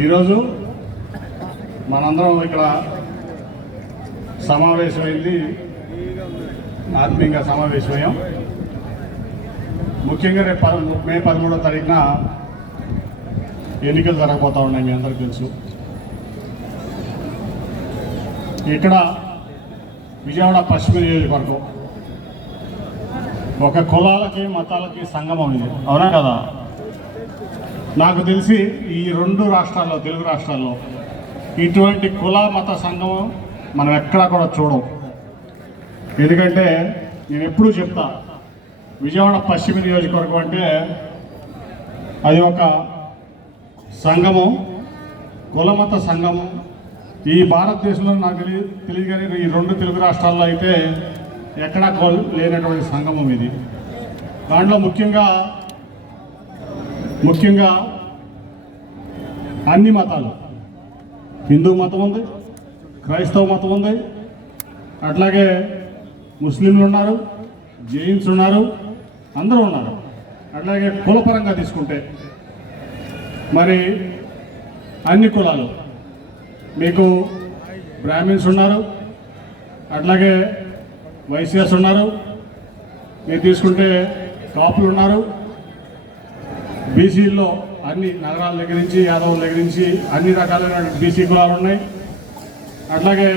ఈరోజు మనందరం ఇక్కడ సమావేశమైంది ఆత్మీయంగా సమావేశమయ్యాం. ముఖ్యంగా రేపు మే పదమూడో తారీఖున ఎన్నికలు జరగబోతా ఉన్నాయి మీ అందరికీ తెలుసు. ఇక్కడ విజయవాడ పశ్చిమ నియోజకవర్గం ఒక కులాలకి మతాలకి సంగమం ఇది. అవునా కదా? నాకు తెలిసి ఈ రెండు రాష్ట్రాల్లో తెలుగు రాష్ట్రాల్లో ఇటువంటి కుల మత సంఘం మనం ఎక్కడా కూడా చూడం ఎందుకంటే నేను ఎప్పుడూ చెప్తా విజయవాడ పశ్చిమ నియోజకవర్గం అంటే అది ఒక సంఘము కులమత సంఘము. ఈ భారతదేశంలో నాకు తెలియ తెలియదు కానీ ఈ రెండు తెలుగు రాష్ట్రాల్లో అయితే ఎక్కడా కోల్ లేనటువంటి సంఘమం ఇది. దాంట్లో ముఖ్యంగా ముఖ్యంగా అన్ని మతాలు. హిందూ మతం ఉంది క్రైస్తవ మతం ఉంది. అట్లాగే ముస్లింలు ఉన్నారు జైన్స్ ఉన్నారు అందరూ ఉన్నారు. అట్లాగే కులపరంగా తీసుకుంటే మరి అన్ని కులాలు. మీకు బ్రాహ్మిన్స్ ఉన్నారు అట్లాగే వైశ్యస్ ఉన్నారు. మీరు తీసుకుంటే కాపులు ఉన్నారు. బీసీల్లో అన్ని నగరాల దగ్గర నుంచి యాదవుల దగ్గర నుంచి అన్ని రకాలైన బీసీ కులాలు ఉన్నాయి. అట్లాగే